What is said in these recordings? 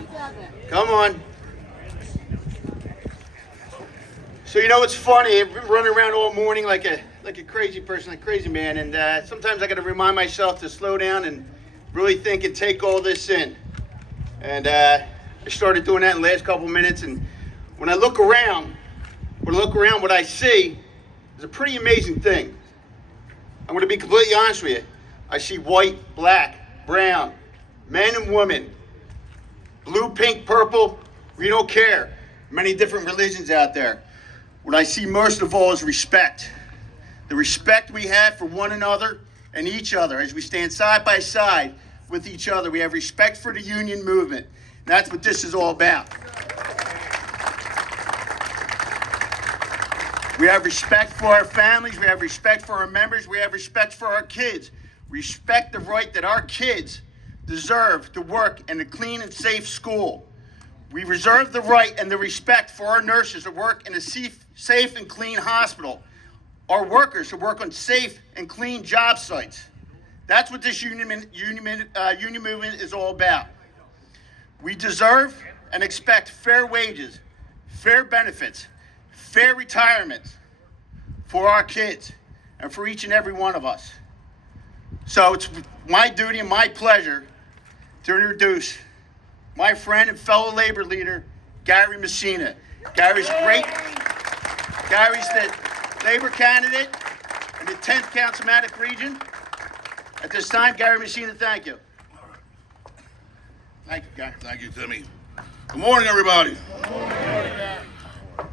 on. Come on. So you know what's funny? I've been running around all morning like a crazy person, like a crazy man, and sometimes I got to remind myself to slow down and really think and take all this in. And I started doing that in the last couple minutes, and when I look around, what I see is a pretty amazing thing. I'm going to be completely honest with you. I see white, black, brown, men and women, blue, pink, purple, we don't care. Many different religions out there. What I see most of all is respect. The respect we have for one another and each other as we stand side by side with each other. We have respect for the union movement. And that's what this is all about. We have respect for our families. We have respect for our members. We have respect for our kids. Respect the right that our kids deserve to work in a clean and safe school. We reserve the right and the respect for our nurses to work in a safe and clean hospital. Our workers to work on safe and clean job sites. That's what this union movement is all about. We deserve and expect fair wages, fair benefits, fair retirement for our kids and for each and every one of us. So it's my duty and my pleasure to introduce my friend and fellow labor leader, Gary Messina. Gary's great. Gary's the labor candidate in the 10th Councilmanic region. At this time, Gary Messina, thank you. Thank you, Gary. Thank you, Timmy. Good morning, everybody. Good morning.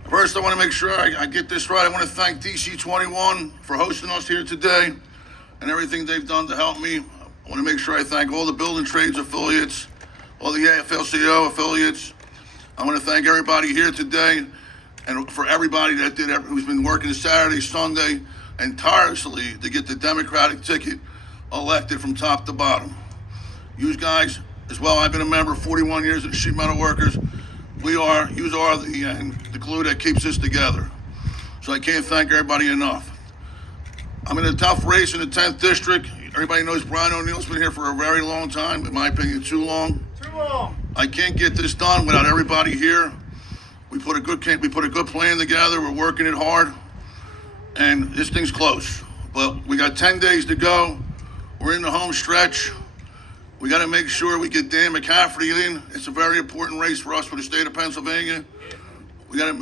First, I want to make sure I get this right. I want to thank DC 21 for hosting us here today and everything they've done to help me. I want to make sure I thank all the building trades affiliates, all the AFL-CIO affiliates. I want to thank everybody here today and for everybody who's been working Saturday, Sunday, and tirelessly to get the Democratic ticket elected from top to bottom. You guys, as well, I've been a member 41 years of the Sheet Metal Workers. You are the glue that keeps us together. So I can't thank everybody enough. I'm in a tough race in the 10th district. Everybody knows Brian O'Neill's been here for a very long time, in my opinion, too long. Too long. I can't get this done without everybody here. We put a good plan together. We're working it hard, and this thing's close. But we got 10 days to go. We're in the home stretch. We got to make sure we get Dan McCafferty in. It's a very important race for us for the state of Pennsylvania. We got to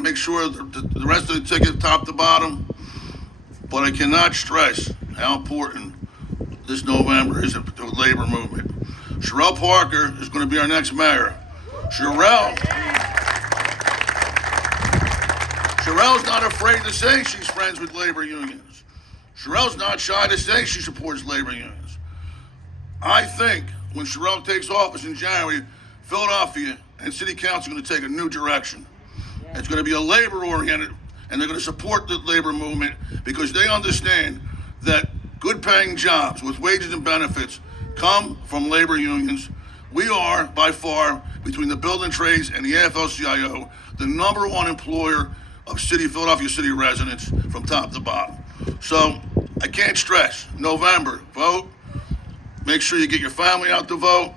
make sure the rest of the ticket, top to bottom. But I cannot stress how important this November is to the labor movement. Cherelle Parker is going to be our next mayor. Cherelle's not afraid to say she's friends with labor unions. Cherelle's not shy to say she supports labor unions. I think when Cherelle takes office in January, Philadelphia and City Council are going to take a new direction. It's going to be a labor-oriented, and they're going to support the labor movement because they understand that good paying jobs with wages and benefits come from labor unions. We are, by far, between the building trades and the AFL-CIO, the #1 employer of Philadelphia City residents from top to bottom. So I can't stress, November, vote. Make sure you get your family out to vote.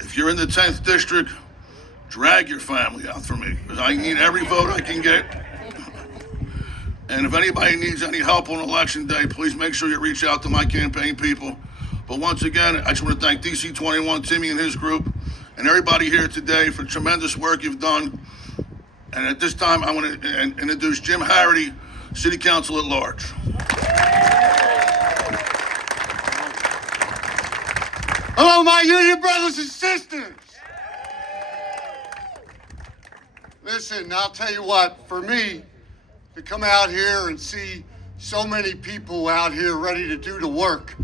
If you're in the 10th district, drag your family out for me, because I need every vote I can get. And if anybody needs any help on election day, please make sure you reach out to my campaign people. But once again, I just want to thank DC 21, Timmy and his group, and everybody here today for the tremendous work you've done. And at this time, I want to introduce Jim Harity, City Council at Large. Hello, my union brothers and sisters. Listen, I'll tell you what, for me, to come out here and see so many people out here ready to do the work,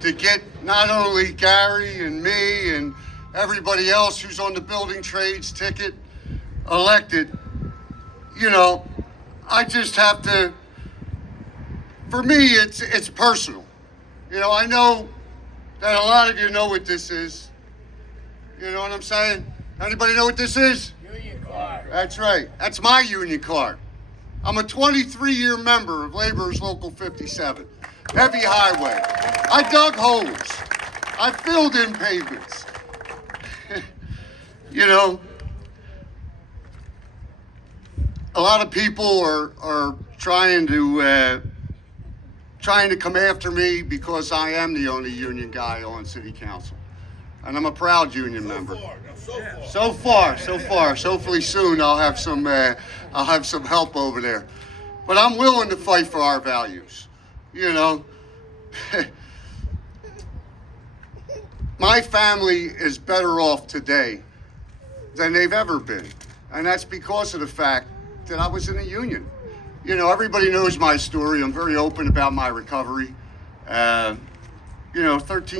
to get not only Gary and me and everybody else who's on the building trades ticket elected, you know, I just have to, for me, it's personal. You know, I know that a lot of you know what this is. You know what I'm saying? Anybody know what this is? Union card. That's right. That's my union card. I'm a 23-year member of Laborers Local 57, heavy highway. I dug holes. I filled in pavements. You know, a lot of people are trying to come after me because I am the only union guy on city council, and I'm a proud union member. So far. So hopefully soon I'll have some help over there. But I'm willing to fight for our values. You know, my family is better off today than they've ever been, and that's because of the fact that I was in a union. You know, everybody knows my story. I'm very open about my recovery. 13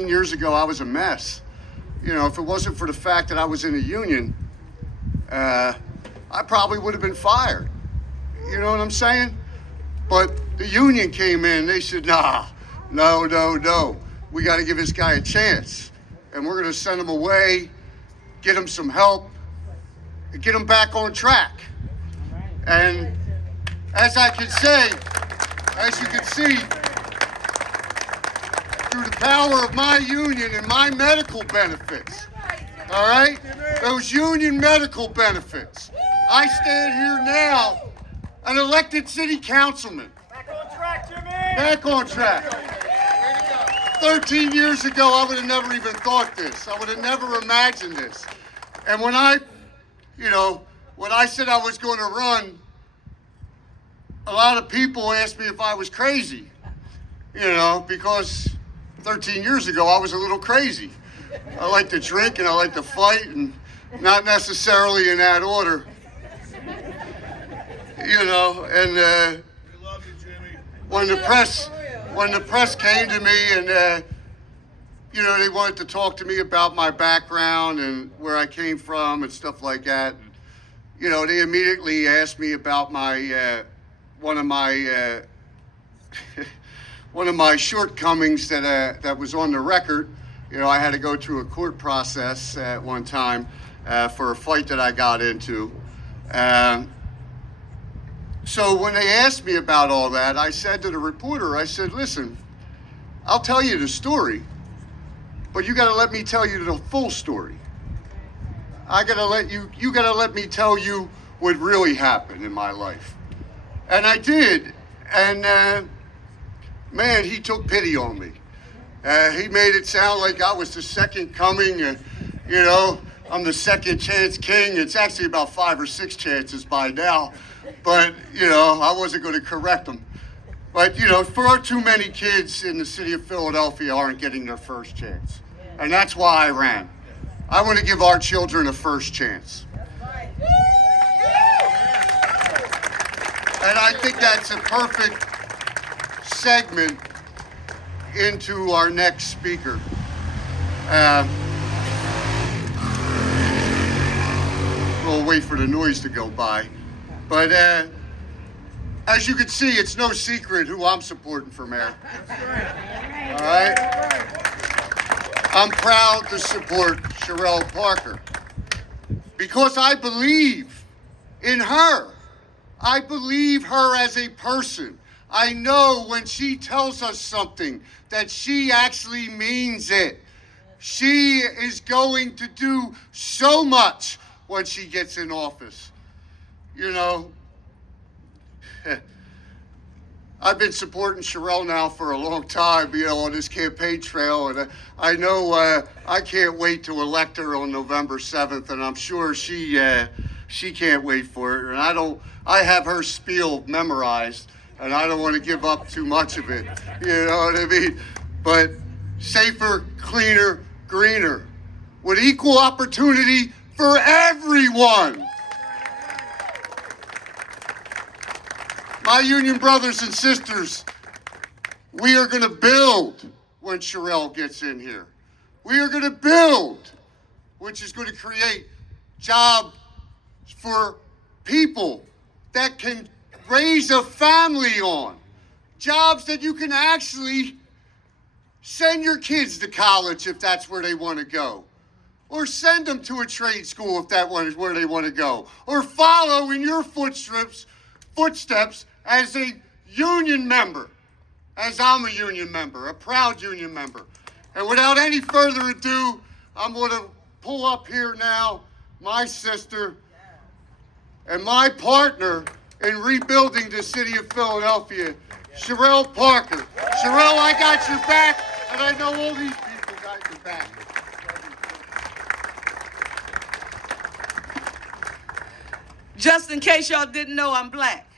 years ago, I was a mess. You know, if it wasn't for the fact that I was in a union, I probably would have been fired. You know what I'm saying? But the union came in, they said, no. We got to give this guy a chance. And we're going to send him away, get him some help, and get him back on track. And as you can see, through the power of my union and my medical benefits, all right? Those union medical benefits. I stand here now, an elected city councilman. Back on track, Jimmy! Back on track. 13 years ago, I would have never even thought this. I would have never imagined this. And when I said I was going to run, a lot of people asked me if I was crazy, because 13 years ago I was a little crazy. I like to drink and I like to fight, and not necessarily in that order. We love you, Jimmy. When the press came to me and they wanted to talk to me about my background and where I came from and stuff like that, they immediately asked me about my one of my shortcomings that was on the record. I had to go through a court process at one time for a fight that I got into. So when they asked me about all that, I said to the reporter, I said, listen, I'll tell you the story, but you got to let me tell you the full story. You got to let me tell you what really happened in my life. And I did. And man, he took pity on me. He made it sound like I was the second coming. I'm the second chance king. It's actually about 5 or 6 chances by now. But, I wasn't going to correct him. But, far too many kids in the city of Philadelphia aren't getting their first chance. And that's why I ran. I want to give our children a first chance. And I think that's a perfect segment into our next speaker. We'll wait for the noise to go by. But as you can see, it's no secret who I'm supporting for mayor. All right? I'm proud to support Cherelle Parker because I believe in her. I believe her as a person. I know when she tells us something that she actually means it. She is going to do so much when she gets in office. I've been supporting Cherelle now for a long time, on this campaign trail, and I know I can't wait to elect her on November 7th, and I'm sure she can't wait for it. And I have her spiel memorized, and I don't want to give up too much of it. You know what I mean? But safer, cleaner, greener, with equal opportunity for everyone. My union brothers and sisters, we are going to build when Cherelle gets in here. We are going to build, which is going to create jobs for people that can raise a family on. Jobs that you can actually send your kids to college if that's where they want to go. Or send them to a trade school if that is where they want to go. Or follow in your footsteps as a union member, as I'm a union member, a proud union member. And without any further ado, I'm going to pull up here now my sister, and my partner in rebuilding the city of Philadelphia, Sherelle Parker. Sherelle, I got your back, and I know all these people got your back. Just in case y'all didn't know, I'm black.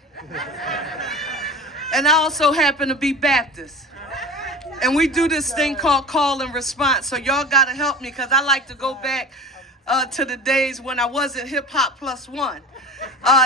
And I also happen to be Baptist. And we do this thing called call and response. So y'all got to help me, because I like to go back to the days when I wasn't Hip Hop Plus One.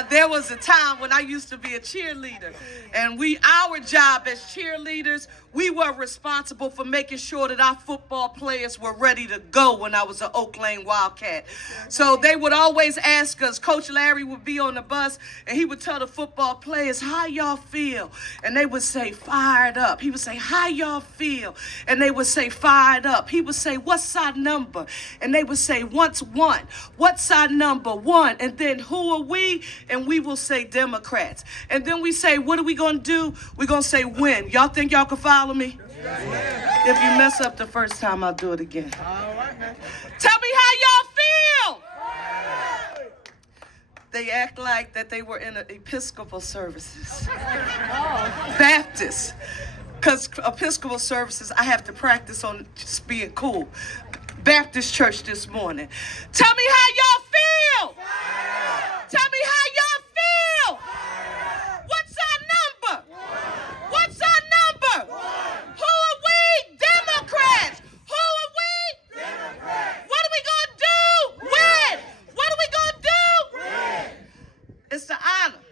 There was a time when I used to be a cheerleader, and our job as cheerleaders, we were responsible for making sure that our football players were ready to go when I was an Oak Lane Wildcat. So they would always ask us, Coach Larry would be on the bus, and he would tell the football players, how y'all feel? And they would say, fired up. He would say, how y'all feel? And they would say, fired up. He would say, what's our number? And they would say, what's one? What's our number? One. And then who are we? And we will say Democrats. And then we say, what are we going to do? We're going to say win. Y'all think y'all can follow me? If you mess up the first time, I'll do it again. Tell me how y'all feel. They act like that they were in Episcopal services. Baptist. Because Episcopal services, I have to practice on just being cool. Baptist church this morning. Tell me how y'all feel. Tell me how y'all feel. What's our number? What's our number? Who are we? Democrats. Who are we? Democrats. What are we going to do? Win. What are we going to do? Win. It's the honor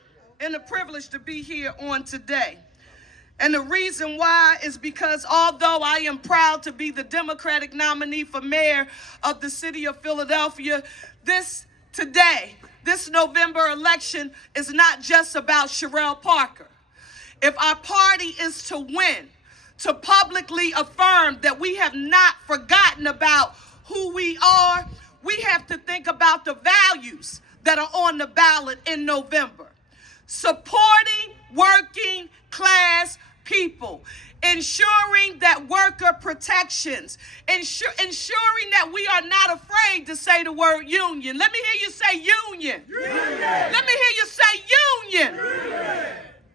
and the privilege to be here on today. And the reason why is because although I am proud to be the Democratic nominee for mayor of the city of Philadelphia, this November election is not just about Sherelle Parker. If our party is to win, to publicly affirm that we have not forgotten about who we are, we have to think about the values that are on the ballot in November. Supporting working class people, ensuring that worker protections, ensuring that we are not afraid to say the word union. Let me hear you say union. Union. Let me hear you say union. Union.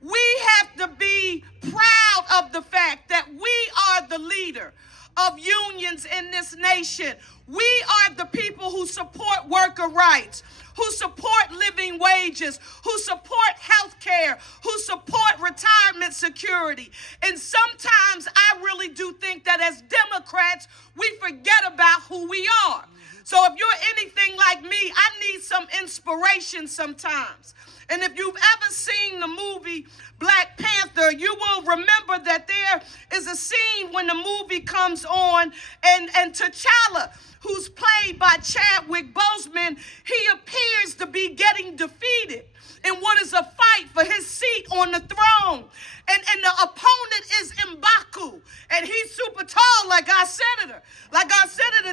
We have to be proud of the fact that we are the leader of unions in this nation. We are the people who support worker rights, who support living wages, who support health care, who support retirement security. And sometimes I really do think that as Democrats, we forget about who we are. So if you're anything like me, I need some inspiration sometimes. And if you've ever seen the movie Black Panther, you will remember that there is a scene when the movie comes on and T'Challa, who's played by Chadwick Boseman, he appears to be getting defeated in what is a fight for his seat on the throne. And the opponent is M'Baku, and he's super tall like our Senator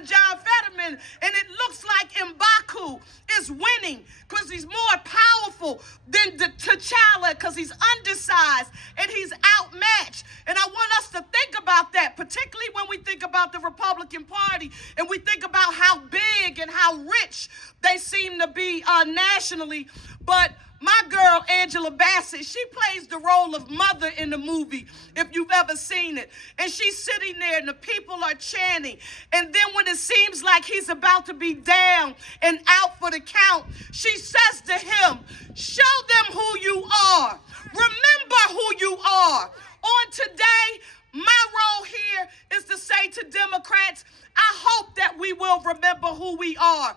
John Fetterman, and it looks like M'Baku is winning because he's more powerful than T'Challa because he's undersized and he's outmatched. And I want us to think about that, particularly when we think about the Republican Party and we think about how big and how rich they seem to be nationally. But my girl, Angela Bassett, she plays the role of mother in the movie, if you've ever seen it. And she's sitting there and the people are chanting. And then when it seems like he's about to be down and out for the count, she says to him, show them who you are. Remember who you are. On today, my role here is to say to Democrats, I hope that we will remember who we are.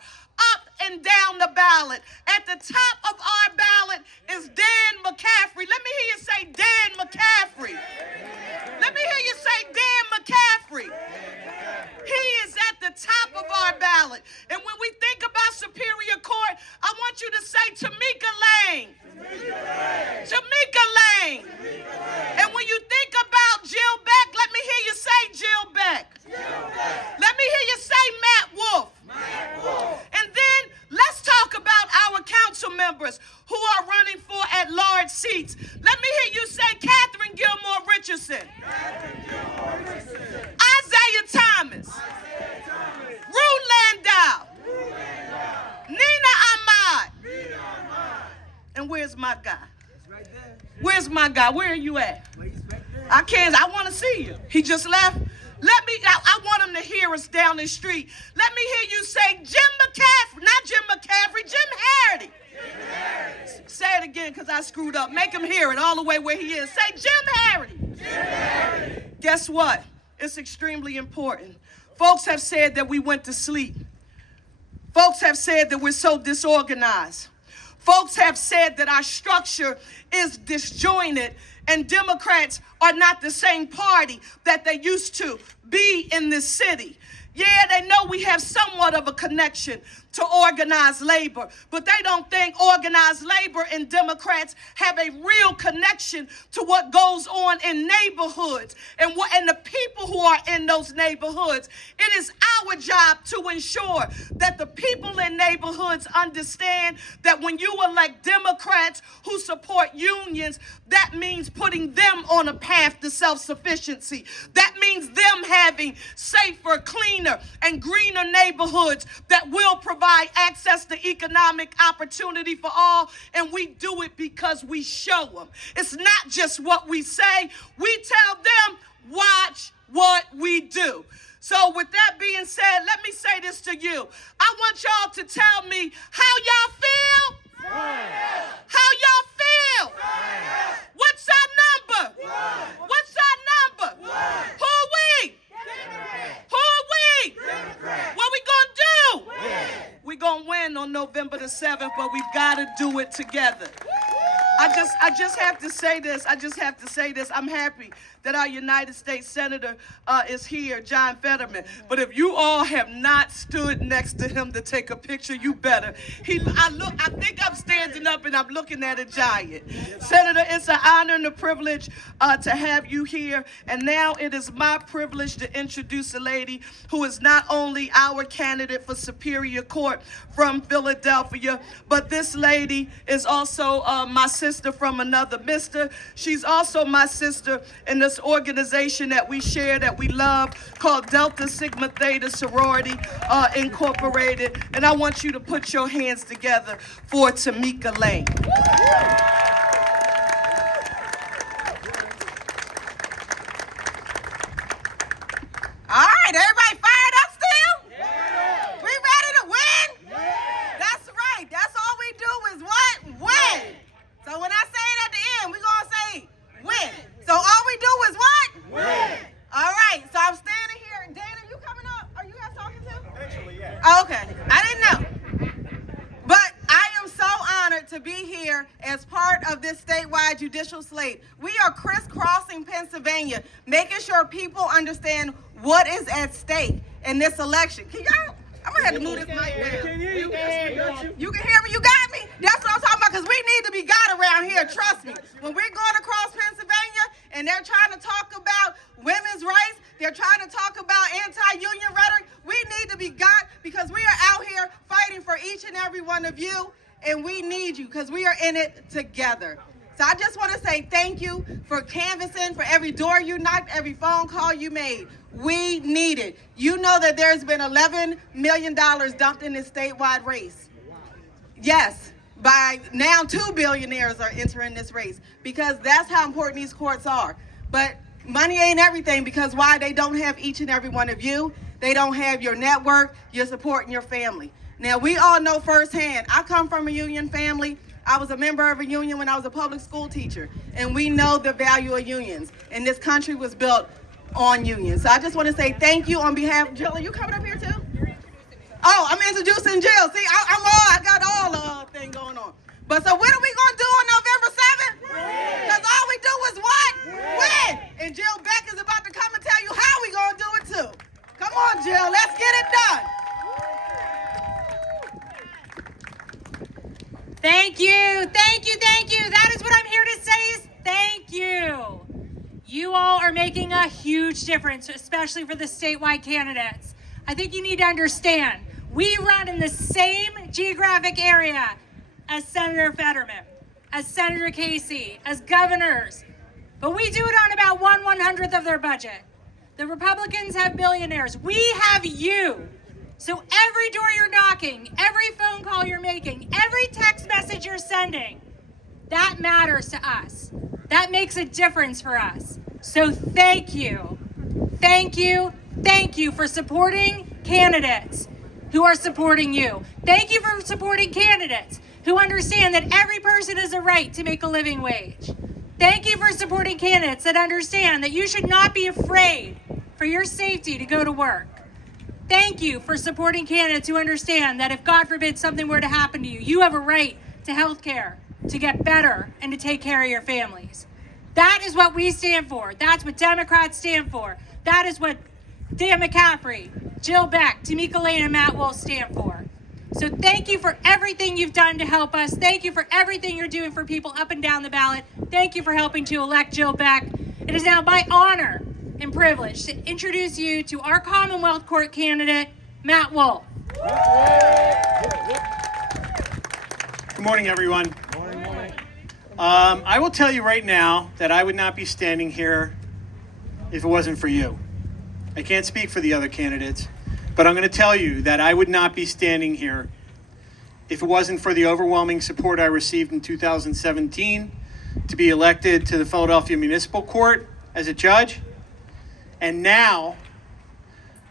Up and down the ballot. At the top of our ballot is Dan McCaffrey. Let me hear you say Dan McCaffrey. Let me hear you say Dan McCaffrey. He is at the top of our ballot. And when we think about Superior Court, I want you to say Tamika Lane. Tamika Lane. And when you think about Jill Beck, let me hear you say Jill Beck. Let me hear you say Matt Wolf. And then let's talk about our council members who are running for at-large seats. Let me hear you say Catherine Gilmore Richardson. Isaiah Thomas. Ruth Landau. Nina where's my guy? Where's my guy? Where are you at? I want to see you. He just left. I want him to hear us down the street. Let me hear you say Jim McCaffrey, not Jim McCaffrey, Jim Harity. Say it again because I screwed up. Make him hear it all the way where he is. Say Jim Harity. Guess what? It's extremely important. Folks have said that we went to sleep. Folks have said that we're so disorganized. Folks have said that our structure is disjointed and Democrats are not the same party that they used to be in this city. Yeah, they know we have somewhat of a connection to organized labor, but they don't think organized labor and Democrats have a real connection to what goes on in neighborhoods and the people who are in those neighborhoods. It is our job to ensure that the people in neighborhoods understand that when you elect Democrats who support unions, that means putting them on a path to self-sufficiency. That means them having safer, cleaner, and greener neighborhoods that will provide access to economic opportunity for all, and we do it because we show them. It's not just what we say. We tell them, watch what we do. So with that being said, let me say this to you. I want y'all to tell me how y'all feel. How y'all feel? What's our number? What's our number? Who are we? Who are we? What we gonna do? We gonna win on November the 7th, but we've got to do it together. I just have to say this. I'm happy that our United States Senator is here, John Fetterman. But if you all have not stood next to him to take a picture, you better. I think I'm standing up and I'm looking at a giant. Senator, it's an honor and a privilege to have you here. And now it is my privilege to introduce a lady who is not only our candidate for Superior Court from Philadelphia, but this lady is also my sister from another mister. She's also my sister in this organization that we share, that we love, called Delta Sigma Theta Sorority Incorporated. And I want you to put your hands together for Tamika Lane. All right, everybody fired up still? Yeah. We ready to win? Yeah. That's right. That's all we do is what? Win. So when I say it at the end, we're going to say win. So all we do is what? Win. All right. So I'm standing here. Dana, you coming up? Are you guys talking to? Actually, yeah. Oh, okay. I didn't know. But I am so honored to be here as part of this statewide judicial slate. We are crisscrossing Pennsylvania, making sure people understand what is at stake in this election. Can y'all? I'm gonna have to move this mic down. You can hear me? You got me? That's what I'm talking about, because we need to be got around here, trust me. When we're going across Pennsylvania and they're trying to talk about women's rights, they're trying to talk about anti-union rhetoric, we need to be got, because we are out here fighting for each and every one of you, and we need you because we are in it together. So I just want to say thank you for canvassing, for every door you knocked, every phone call you made. We need it. You know that there's been $11 million dumped in this statewide race. Yes, by now 2 billionaires are entering this race, because that's how important these courts are. But money ain't everything, because why? They don't have each and every one of you. They don't have your network, your support, and your family. Now, we all know firsthand, I come from a union family. I was a member of a union when I was a public school teacher, and we know the value of unions. And this country was built on unions. So I just want to say thank you on behalf of Jill. Are you coming up here too? Oh, I'm introducing Jill. See, I got all the thing going on. But so what are we going to do on November 7th? Because all we do is what? Win. And Jill Beck is about to come and tell you how we going to do it too. Come on, Jill. Let's get it done. Thank you, thank you, thank you. That is what I'm here to say is thank you. You all are making a huge difference, especially for the statewide candidates. I think you need to understand, we run in the same geographic area as Senator Fetterman, as Senator Casey, as governors, but we do it on about 1/100th of their budget. The Republicans have billionaires. We have you. So every door you're knocking, every phone call you're making, every text message you're sending, That matters to us. That makes a difference for us. So thank you. Thank you. Thank you for supporting candidates who are supporting you. Thank you for supporting candidates who understand that every person has a right to make a living wage. Thank you for supporting candidates that understand that you should not be afraid for your safety to go to work. Thank you for supporting candidates who understand that if God forbid something were to happen to you, you have a right to health care, to get better, and to take care of your families. That is what we stand for. That's what Democrats stand for. That is what Dan McCaffrey, Jill Beck, Tamika Lane, and Matt Wolf stand for. So thank you for everything you've done to help us. Thank you for everything you're doing for people up and down the ballot. Thank you for helping to elect Jill Beck. It is now my honor and privilege to introduce you to our Commonwealth Court candidate, Matt Wolf. Good morning, everyone. I will tell you right now that I would not be standing here if it wasn't for you. I can't speak for the other candidates, but I'm going to tell you that I would not be standing here if it wasn't for the overwhelming support I received in 2017 to be elected to the Philadelphia Municipal Court as a judge. And now,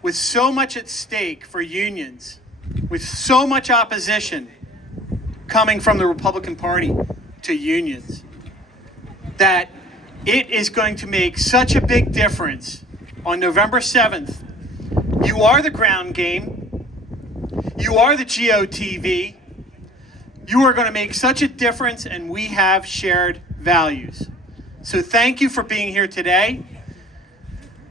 with so much at stake for unions, with so much opposition coming from the Republican Party to unions, that it is going to make such a big difference on November 7th. You are the ground game. You are the GOTV. You are going to make such a difference, and we have shared values. So thank you for being here today.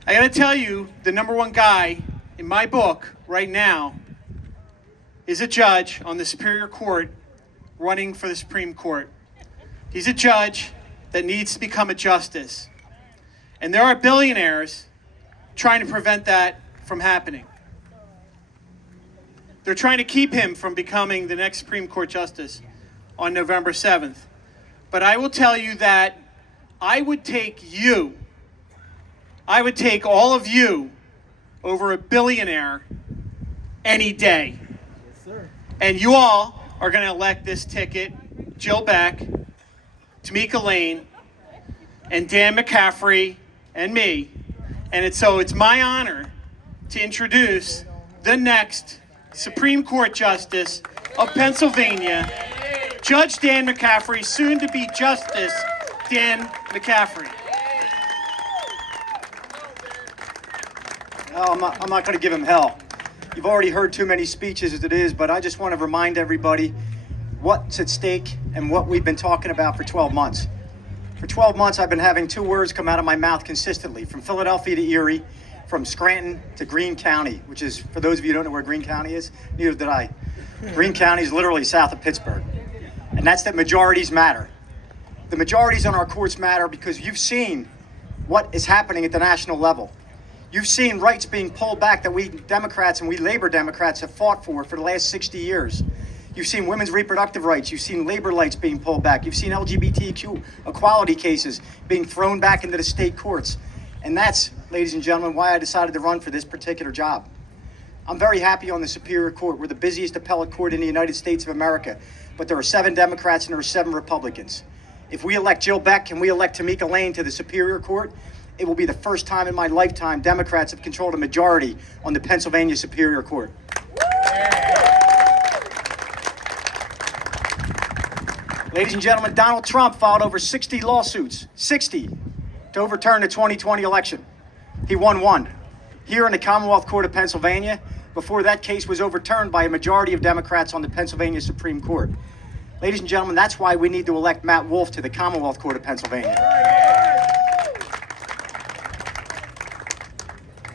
I got to tell you, the number one guy in my book right now is a judge on the Superior Court running for the Supreme Court. He's a judge that needs to become a justice. And there are billionaires trying to prevent that from happening. They're trying to keep him from becoming the next Supreme Court justice on November 7th. But I will tell you that I would take all of you over a billionaire any day. Yes, sir. And you all are going to elect this ticket, Jill Beck, Tamika Lane, and Dan McCaffrey, and me. And it's my honor to introduce the next Supreme Court Justice of Pennsylvania, Judge Dan McCaffrey, soon to be Justice Dan McCaffrey. No, I'm not going to give him hell. You've already heard too many speeches as it is, but I just want to remind everybody what's at stake and what we've been talking about for 12 months. For 12 months, I've been having two words come out of my mouth consistently, from Philadelphia to Erie, from Scranton to Greene County, which is, for those of you who don't know where Greene County is, neither did I. Greene County is literally south of Pittsburgh. And that's that majorities matter. The majorities on our courts matter because you've seen what is happening at the national level. You've seen rights being pulled back that we Democrats and we Labor Democrats have fought for the last 60 years. You've seen women's reproductive rights. You've seen labor rights being pulled back. You've seen LGBTQ equality cases being thrown back into the state courts. And that's, ladies and gentlemen, why I decided to run for this particular job. I'm very happy on the Superior Court. We're the busiest appellate court in the United States of America. But there are 7 Democrats and there are 7 Republicans. If we elect Jill Beck and we elect Tamika Lane to the Superior Court, it will be the first time in my lifetime Democrats have controlled a majority on the Pennsylvania Superior Court. Ladies and gentlemen, Donald Trump filed over 60 lawsuits, 60, to overturn the 2020 election. He won 1 here in the Commonwealth Court of Pennsylvania before that case was overturned by a majority of Democrats on the Pennsylvania Supreme Court. Ladies and gentlemen, that's why we need to elect Matt Wolf to the Commonwealth Court of Pennsylvania.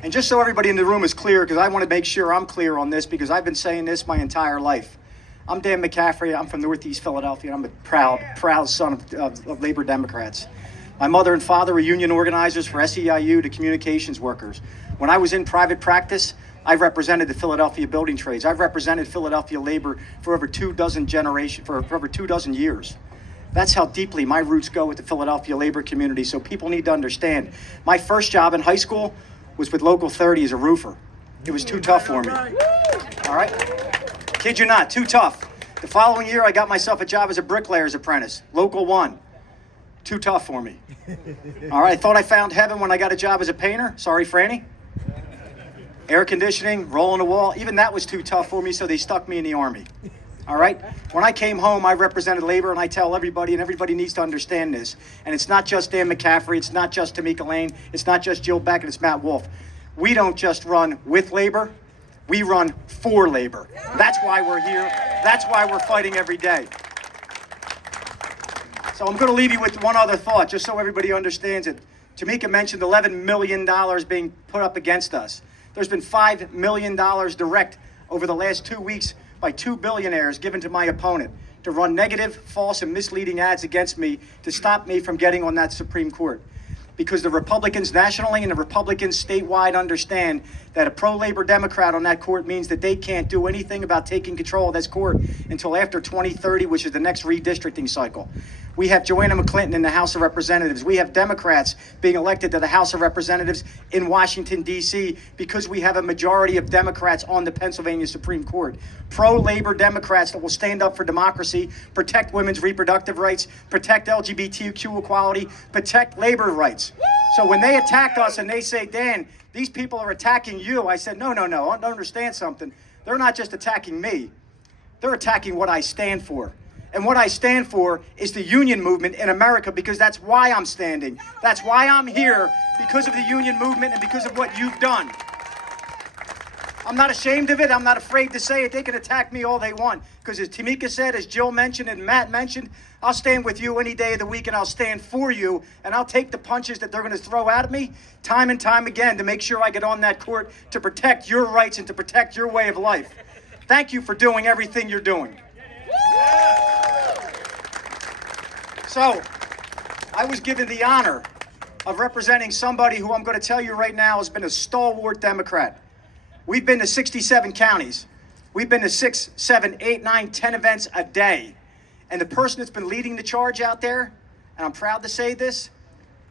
And just so everybody in the room is clear, because I want to make sure I'm clear on this, because I've been saying this my entire life. I'm Dan McCaffrey. I'm from Northeast Philadelphia. I'm a proud son of Labor Democrats. My mother and father were union organizers for SEIU, the communications workers. When I was in private practice, I represented the Philadelphia building trades. I've represented Philadelphia labor for over 24 years. That's how deeply my roots go with the Philadelphia labor community. So people need to understand. My first job in high school was with Local 30 as a roofer. It was too tough for me. All right? Kid you not, too tough. The following year, I got myself a job as a bricklayer's apprentice, local 1. Too tough for me. All right, I thought I found heaven when I got a job as a painter. Sorry, Franny. Air conditioning, rolling the wall. Even that was too tough for me, so they stuck me in the Army. All right? When I came home, I represented labor, and I tell everybody, and everybody needs to understand this. And it's not just Dan McCaffrey, it's not just Tamika Lane, it's not just Jill Beckett, it's Matt Wolf. We don't just run with labor, we run for labor. That's why we're here. That's why we're fighting every day. So I'm going to leave you with one other thought, just so everybody understands it. Tamika mentioned $11 million being put up against us. There's been $5 million direct over the last 2 weeks by 2 billionaires given to my opponent to run negative, false, and misleading ads against me to stop me from getting on that Supreme Court. Because the Republicans nationally and the Republicans statewide understand that a pro-labor Democrat on that court means that they can't do anything about taking control of this court until after 2030, which is the next redistricting cycle. We have Joanna McClinton in the House of Representatives. We have Democrats being elected to the House of Representatives in Washington, D.C., because we have a majority of Democrats on the Pennsylvania Supreme Court. Pro-labor Democrats that will stand up for democracy, protect women's reproductive rights, protect LGBTQ equality, protect labor rights. So when they attack us and they say, Dan, these people are attacking you, I said, no, I don't understand something. They're not just attacking me. They're attacking what I stand for. And what I stand for is the union movement in America, because that's why I'm standing. That's why I'm here, because of the union movement and because of what you've done. I'm not ashamed of it. I'm not afraid to say it. They can attack me all they want. Because as Tamika said, as Jill mentioned and Matt mentioned, I'll stand with you any day of the week and I'll stand for you. And I'll take the punches that they're going to throw at me time and time again to make sure I get on that court to protect your rights and to protect your way of life. Thank you for doing everything you're doing. So, I was given the honor of representing somebody who I'm going to tell you right now has been a stalwart Democrat. We've been to 67 counties. We've been to 6, 7, 8, 9, 10 events a day. And the person that's been leading the charge out there, and I'm proud to say this,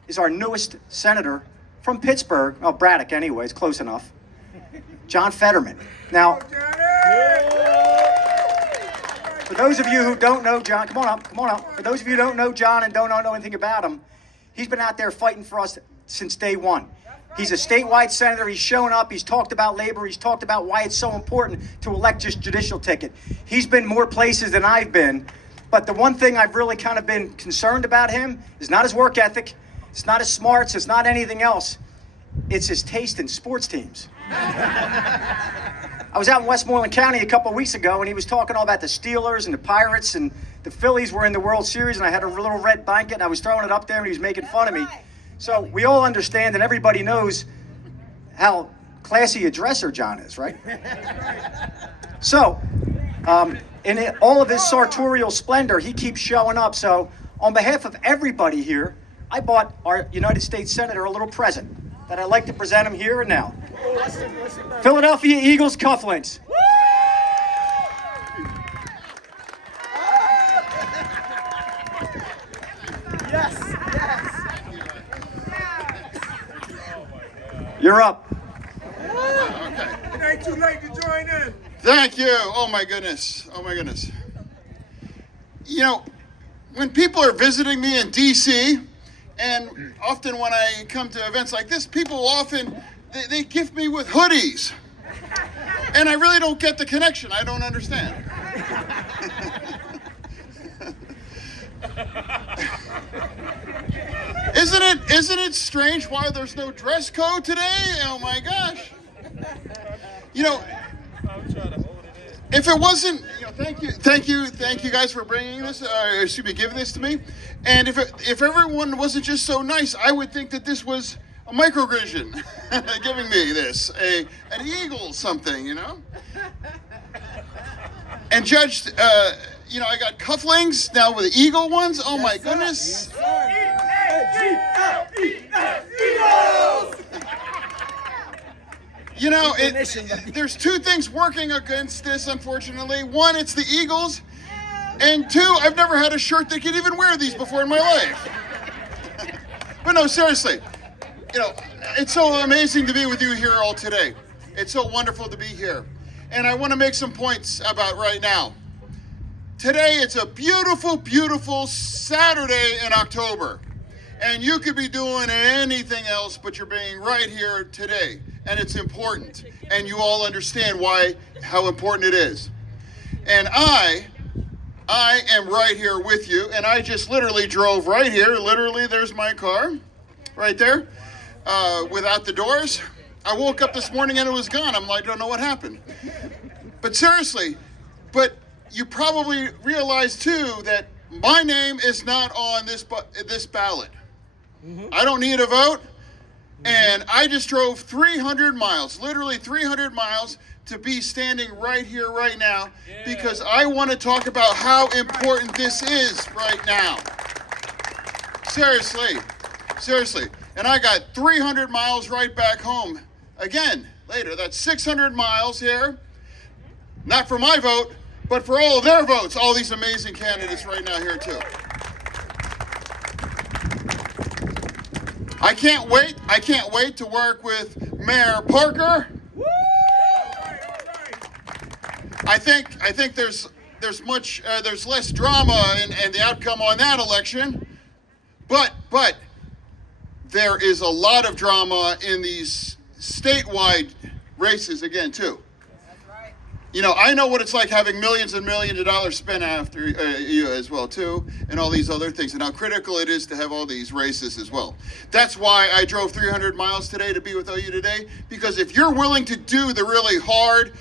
is our newest senator from Pittsburgh. Well, Braddock anyway, it's close enough. John Fetterman. Now, for those of you who don't know John, come on up. For those of you who don't know John and don't know anything about him, he's been out there fighting for us since day one. He's a statewide senator. He's shown up. He's talked about labor. He's talked about why it's so important to elect just judicial ticket. He's been more places than I've been. But the one thing I've really kind of been concerned about him is not his work ethic. It's not his smarts. It's not anything else. It's his taste in sports teams. I was out in Westmoreland County a couple of weeks ago, and he was talking all about the Steelers and the Pirates, and the Phillies were in the World Series, and I had a little red blanket, and I was throwing it up there, and he was making fun of me. So we all understand, and everybody knows how classy a dresser John is, right? So, in all of his sartorial splendor, he keeps showing up. So, on behalf of everybody here, I bought our United States Senator a little present that I'd like to present him here and now. Philadelphia Eagles cufflinks. Yes. You're up. It ain't too late to join in. Thank you. Oh my goodness. You know, when people are visiting me in DC, and often when I come to events like this, people often, they gift me with hoodies. And I really don't get the connection. I don't understand. Isn't it strange why there's no dress code today? Oh my gosh. You know, if it wasn't, thank you guys for bringing this, giving this to me. And if everyone wasn't just so nice, I would think that this was a microaggression, giving me this, an eagle something, you know. And Judge, I got cufflinks now with the eagle ones. Oh my goodness. You know, there's two things working against this, unfortunately. One, it's the Eagles. And two, I've never had a shirt that could even wear these before in my life. But no, seriously. You know, it's so amazing to be with you here all today. It's so wonderful to be here. And I want to make some points about right now. Today, it's a beautiful, beautiful Saturday in October. And you could be doing anything else, but you're being right here today. And it's important. And you all understand how important it is. And I am right here with you. And I just literally drove right here. Literally, there's my car right there without the doors. I woke up this morning and it was gone. I'm like, I don't know what happened. But seriously, you probably realize too that my name is not on this ballot. I don't need a vote, and I just drove 300 miles, literally 300 miles, to be standing right here right now because I want to talk about how important this is right now. Seriously. And I got 300 miles right back home again later. That's 600 miles here, not for my vote, but for all of their votes, all these amazing candidates right now here too. I can't wait to work with Mayor Parker. I think there's less drama in the outcome on that election, but there is a lot of drama in these statewide races again too. You know, I know what it's like having millions and millions of dollars spent after you as well, too, and all these other things, and how critical it is to have all these races as well. That's why I drove 300 miles today to be with OU today, because if you're willing to do the really hard,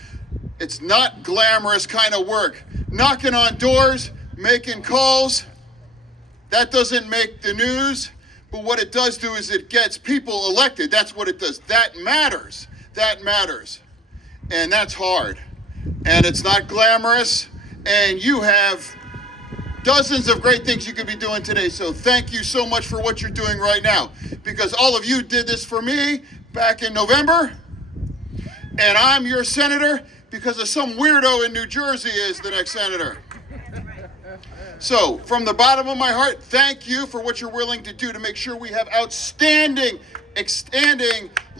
it's not glamorous kind of work, knocking on doors, making calls, that doesn't make the news, but what it does do is it gets people elected. That's what it does. That matters. And that's hard. And it's not glamorous, and you have dozens of great things you could be doing today. So thank you so much for what you're doing right now, because all of you did this for me back in November, and I'm your senator because of some weirdo in New Jersey is the next senator. So from the bottom of my heart, thank you for what you're willing to do to make sure we have outstanding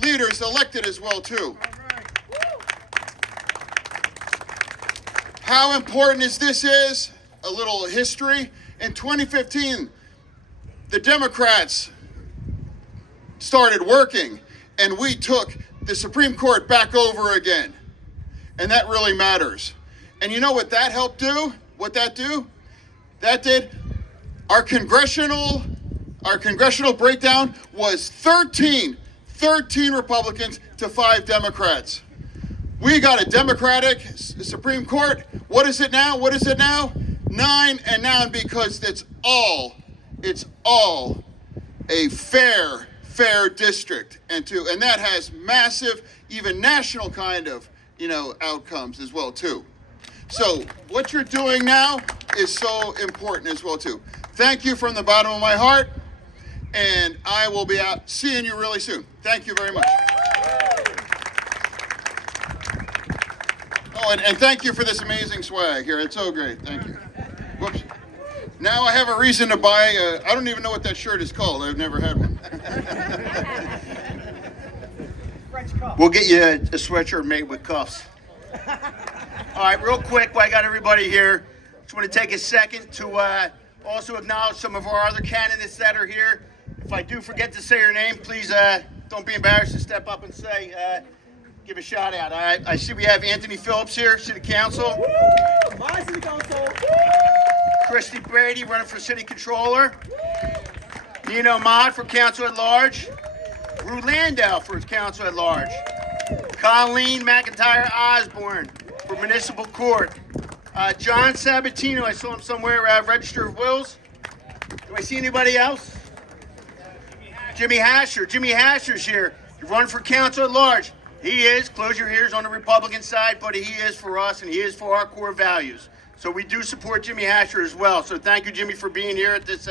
leaders elected as well too. How important this is, a little history. In 2015, the Democrats started working, and we took the Supreme Court back over again. And that really matters. And you know what that helped do? That did, our congressional breakdown was 13 Republicans to 5 Democrats. We got a Democratic Supreme Court. What is it now? 9 and 9, because it's all a fair district, and that has massive, even national kind of, outcomes as well too. So what you're doing now is so important as well too. Thank you from the bottom of my heart, and I will be out seeing you really soon. Thank you very much. Oh, and thank you for this amazing swag here. It's so great. Thank you. Whoops. Now I have a reason to buy, I don't even know what that shirt is called. I've never had one. We'll get you a sweatshirt made with cuffs. All right, real quick, while I got everybody here, just want to take a second to also acknowledge some of our other candidates that are here. If I do forget to say your name, please don't be embarrassed to step up and give a shout out. All right, I see we have Anthony Phillips here, City Council. Woo! My City Council. Woo! Christy Brady running for City Controller. Nino Mott for Council at Large. Rue Landau for Council at Large. Colleen McIntyre Osborne for Municipal Court. John Sabatino, I saw him somewhere, Register of Wills. Do I see anybody else? Jimmy Hasher. Jimmy Hasher's here. You run for Council at Large. He is, close your ears, on the Republican side, but he is for us and he is for our core values. So we do support Jimmy Hasher as well. So thank you, Jimmy, for being here at this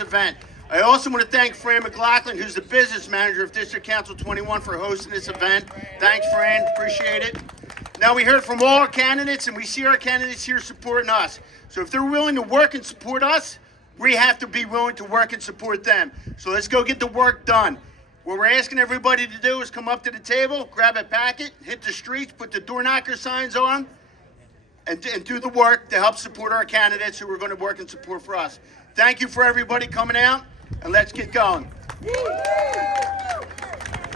event. I also want to thank Fran McLaughlin, who's the business manager of District Council 21, for hosting this event. Thanks, Fran. Appreciate it. Now, we heard from all our candidates, and we see our candidates here supporting us. So if they're willing to work and support us, we have to be willing to work and support them. So let's go get the work done. What we're asking everybody to do is come up to the table, grab a packet, hit the streets, put the door knocker signs on, and do the work to help support our candidates who are going to work and support for us. Thank you for everybody coming out, and let's get going.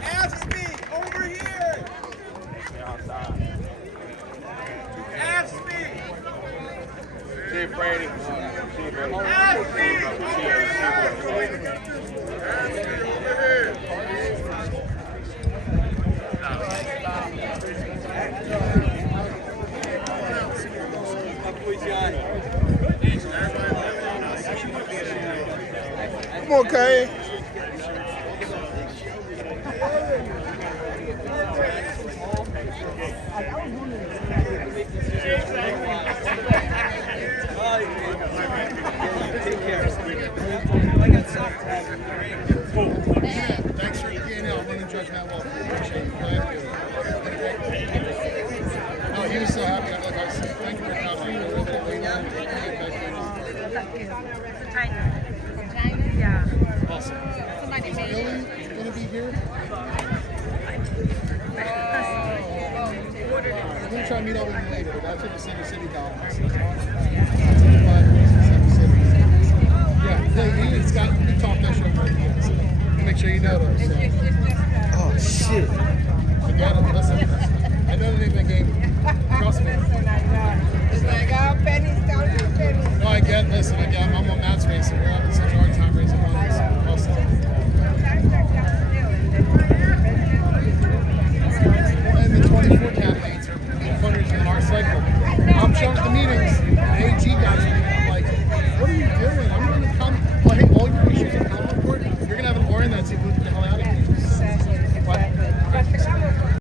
F-Speed, over here! F-Speed! Chief Brady. F-Speed, over here! Come on, Kay. Thanks for being out. I'm running Judge Matt Walker. Appreciate you. No, he was so happy. Like I said, thank you for coming. I know a little bit late on. Yeah. Awesome. Is Billy going to be here? I'm going to try to meet up with him later, but that's what the City Dolphins. 25 years in Center City. Yeah, he's got, we talked that shit right now, so make sure you know those. So. Oh, shit. Again, listen, I know the name of the game.